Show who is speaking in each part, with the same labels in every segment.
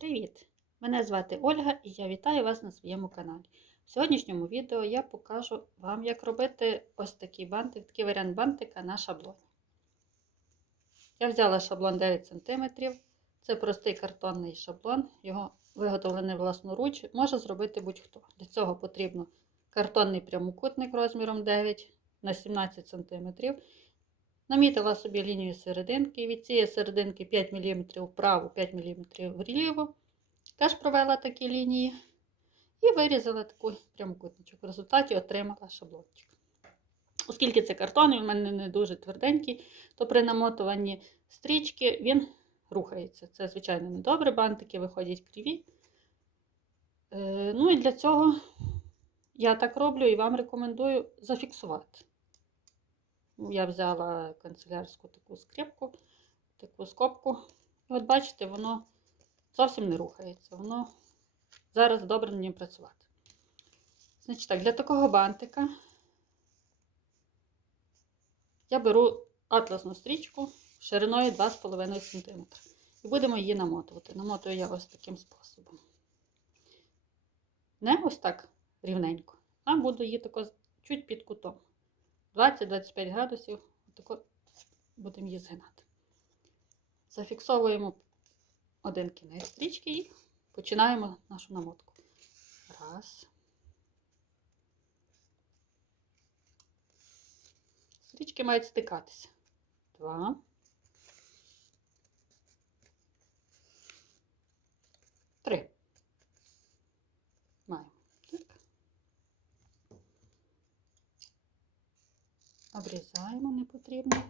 Speaker 1: Привіт! Мене звати Ольга і я вітаю вас на своєму каналі. В сьогоднішньому відео я покажу вам, як робити ось такий бантик, такий варіант бантика на шаблоні. Я взяла шаблон 9 см. Це простий картонний шаблон, його виготовлений власноруч, може зробити будь-хто. Для цього потрібно картонний прямокутник розміром 9 на 17 см. Намітила собі лінію серединки, від цієї серединки 5 мм вправо, 5 мм вліво. Теж провела такі лінії і вирізала таку прямокутничок. В результаті отримала шаблончик. Оскільки це картон, і в мене не дуже тверденький, то при намотуванні стрічки він рухається. Це, звичайно, не добре, бантики виходять криві. Е, ну і для цього я так роблю і вам рекомендую зафіксувати. Я взяла канцелярську таку скріпку, таку скобку. І от бачите, воно зовсім не рухається. Воно зараз добре на ній працювати. Значить так, для такого бантика я беру атласну стрічку шириною 2,5 см. І будемо її намотувати. Намотую я ось таким способом. Не ось так рівненько, а буду її тако чуть під кутом. 20-25 градусів, отако будемо її згинати. Зафіксовуємо один кінець стрічки і починаємо нашу намотку. Раз. Стрічки мають стикатися. Два. Три. Маємо. Так. Обрізаємо не потрібно.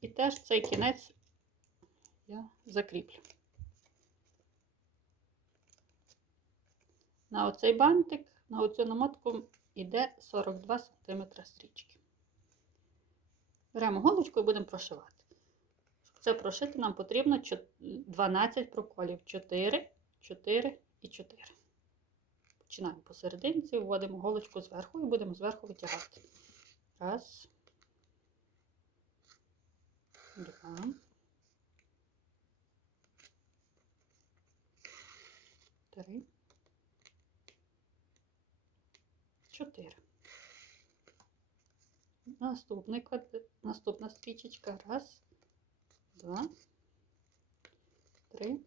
Speaker 1: І теж цей кінець я закріплю. На оцей бантик, на оцю намотку йде 42 см стрічки. Беремо голочку і будемо прошивати. Щоб це прошити, нам потрібно 12 проколів. 4, 4 і 4. Починаємо посерединці, вводимо голочку зверху і будемо зверху витягати. Раз. Два. Три. Чотири. Наступний квадрат, наступна стрічечка. Раз, два, три,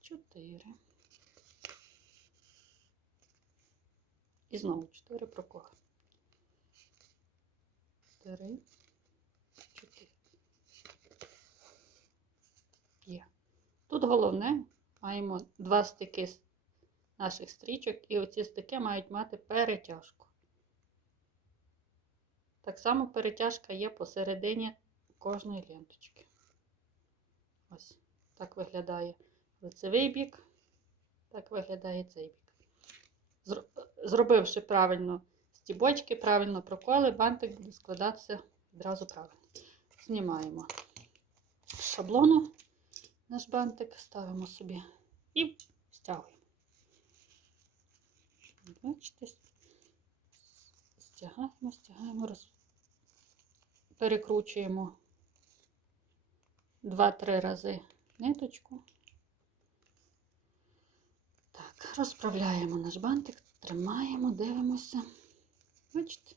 Speaker 1: чотири. І знову чотири прокола. Три 4. Є. Тут головне, маємо два стики наших стрічок, і оці стики мають мати перетяжку. Так само перетяжка є посередині кожної ленточки. Ось так виглядає лицевий бік, так виглядає цей бік. Зробивши правильно стібочки, правильно проколи, бантик буде складатися відразу правильно. Знімаємо з шаблону наш бантик, ставимо собі і стягуємо. Бачите, стягаємо, стягаємо, роз... перекручуємо 2-3 рази ниточку. Так, розправляємо наш бантик, тримаємо, дивимося. Бачите,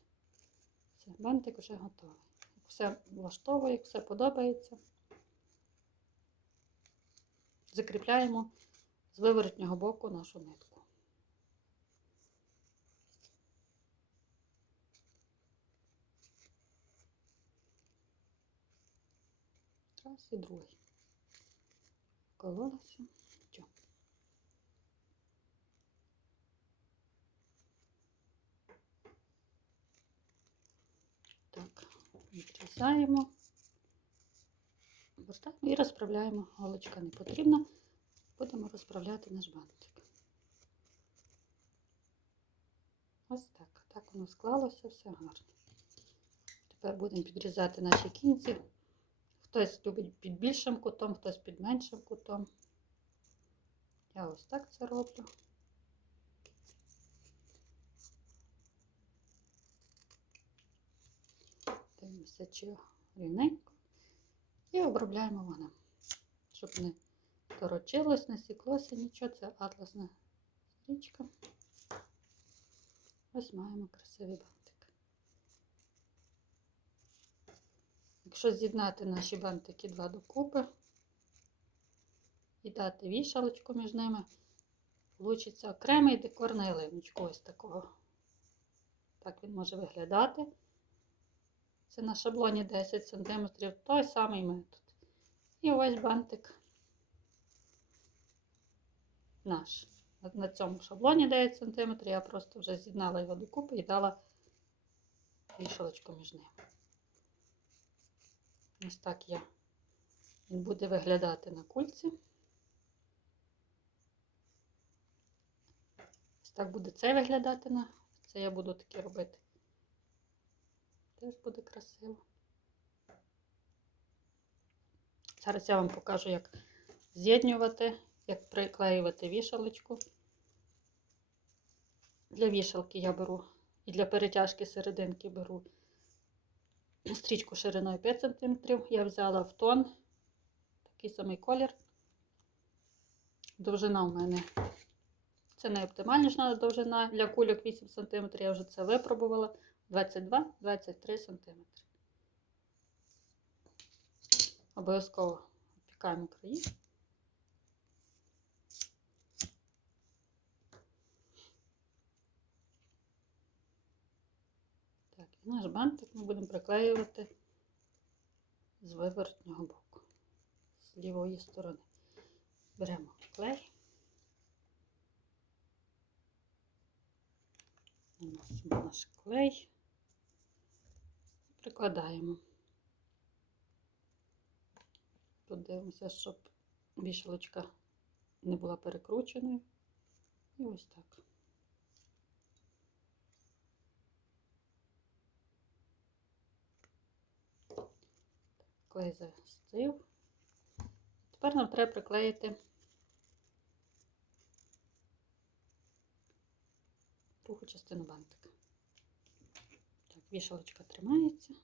Speaker 1: все, бантик вже готовий. Все влаштовує, все подобається. Закріпляємо з виворотнього боку нашу нитку. Раз і другий. Кололася. Так, відрізаємо, обертаємо і розправляємо. Голочка не потрібна. Будемо розправляти наш бантик. Ось так. Так воно склалося, все гарно. Тепер будемо підрізати наші кінці. Хтось любить під більшим кутом, хтось під меншим кутом. Я ось так це роблю. Дивимося, чи. І обробляємо вогнем, щоб не торочилось, не сіклося нічого, це атласна стрічка. Ось маємо красивий бантик. Якщо з'єднати наші бантики два докупи і дати вішалочку між ними, Получиться окремий декор на ялиночку ось такого. Так він може виглядати. Це на шаблоні 10 см, той самий метод. І ось бантик наш. На- цьому шаблоні 9 см я просто вже з'єднала його докупи і дала вішалочку між ними. Ось так я. Він буде виглядати на кульці. Ось так буде це виглядати на. Це я буду таке робити. Теж буде красиво. Зараз я вам покажу, як з'єднювати, як приклеювати вішалочку. Для вішалки я беру і для перетяжки серединки беру стрічку шириною 5 см. Я взяла в тон такий самий колір. Довжина у мене це найоптимальніша довжина для кульок 8 см. Я вже це випробувала. 22-23 см. Обов'язково опікаємо краї. Так, і наш бантик ми будемо приклеювати з виворотнього боку, з лівої сторони. Беремо клей. Наносимо наш клей, прикладаємо. Тут дивимося, щоб вішалочка не була перекрученою. І ось так. Клей застив. Тепер нам треба приклеїти другу частину бантика. Вішалочка тримається.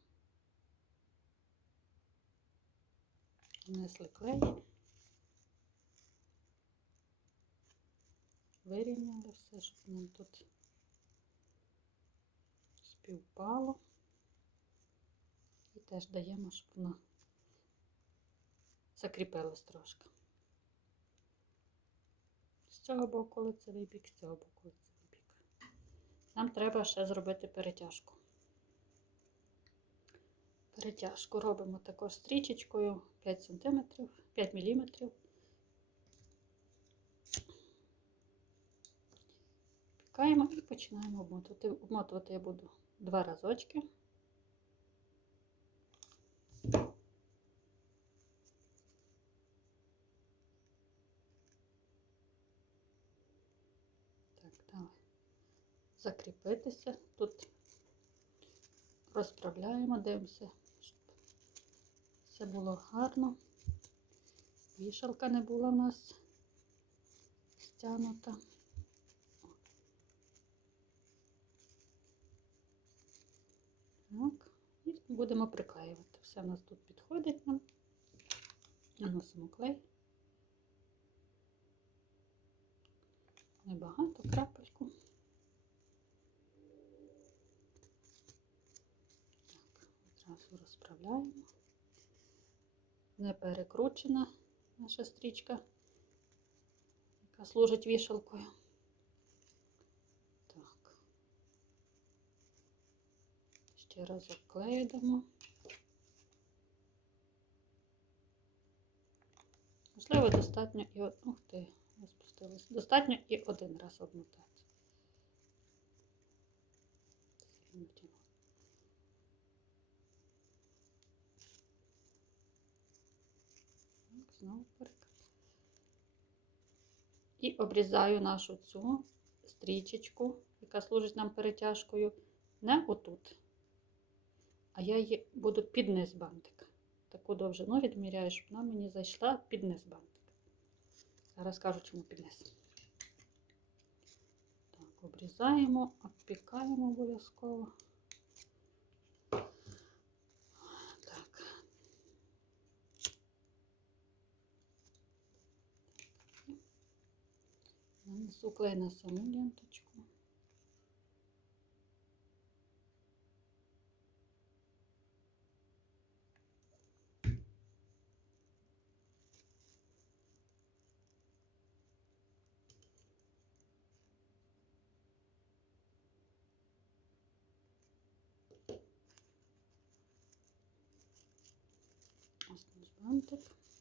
Speaker 1: Нанесли клей. Вирівняли все, щоб нам тут співпало. І теж даємо, щоб воно закріпилось трошки. З цього боку лицевий бік, з цього боку лицевий бік. Нам треба ще зробити перетяжку. Перетяжку робимо також стрічечкою 5 см, 5 мм. Пікаємо і починаємо обмотувати. Обмотувати я буду два разочки. Так, далі. Закріпитися. Тут розправляємо, дивимося, все було гарно. Вішалка не була в нас стягнута. Так, і будемо приклеювати. Все у нас тут підходить нам. Наносимо клей. Небагато, крапельку. Так, одразу розправляємо. Не перекручена наша стрічка, яка служить вішалкою. Так. Ще разок клею дамо. Можливо, достатньо і Ух ти, я. Достатньо і один раз обмотати. Знову перекрив. І обрізаю нашу цю стрічечку, яка служить нам перетяжкою, не отут. А я її буду під низ бантика. Таку довжину відміряю, щоб вона мені зайшла під низ бантика. Зараз кажу, чому під низ. Так, обрізаємо, обпікаємо обов'язково. Нанесу клей на саму ленточку. Ось наш.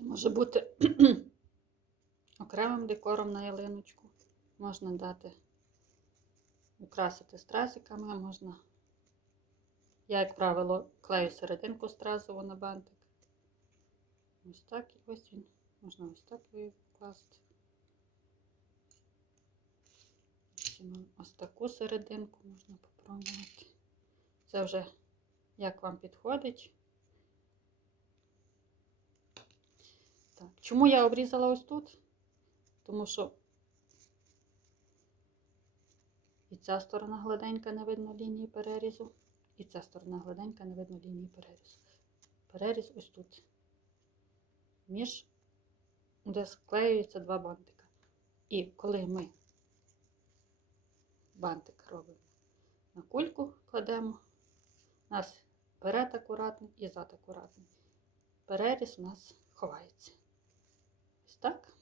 Speaker 1: Це може бути окремим декором на ялиночку. Можна дати, украсити стразиками, можна, я, як правило, клею серединку стразову на бантик. Ось так і ось він. Можна ось так її вкласти. Ось таку серединку можна попробувати. Це вже як вам підходить. Так. Чому я обрізала ось тут? Тому що і ця сторона гладенька, не видно лінії перерізу, і ця сторона гладенька, не видно лінії перерізу. Переріз ось тут. Між, де склеюються два бантика. І коли ми бантик робимо на кульку, кладемо, у нас перед акуратний і зад акуратний. Переріз у нас ховається. Так.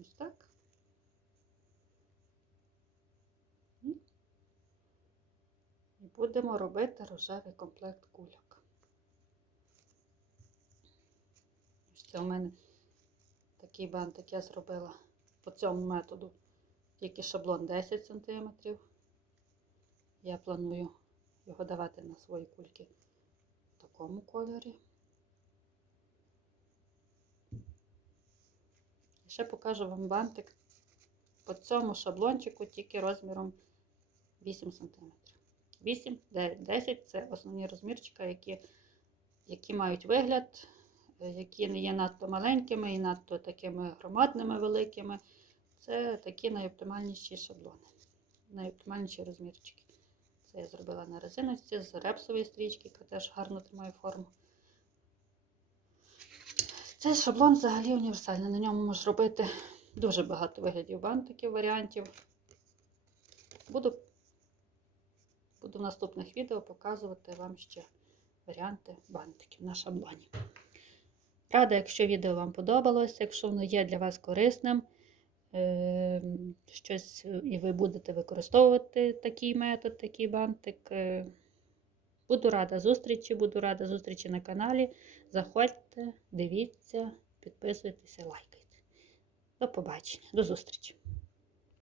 Speaker 1: Ось так. І будемо робити рожевий комплект кульок. Ось це у мене такий бантик я зробила по цьому методу. Тільки шаблон 10 см. Я планую його давати на свої кульки в такому кольорі. Ще покажу вам бантик по цьому шаблончику тільки розміром 8 см. 8, 9, 10 це основні розмірчика, які, які мають вигляд, які не є надто маленькими і надто такими громадними великими. Це такі найоптимальніші шаблони, найоптимальніші розмірчики. Це я зробила на резиночці з репсової стрічки, яка теж гарно тримає форму. Цей шаблон взагалі універсальний. На ньому можна робити дуже багато виглядів бантиків, варіантів. Буду, буду в наступних відео показувати вам ще варіанти бантиків на шаблоні. Рада, якщо відео вам подобалось, якщо воно є для вас корисним, е, щось і ви будете використовувати такий метод, такий бантик. е, Буду рада зустрічі, буду рада зустрічі на каналі. Заходьте, дивіться, підписуйтеся, лайкайте. До побачення, до зустрічі!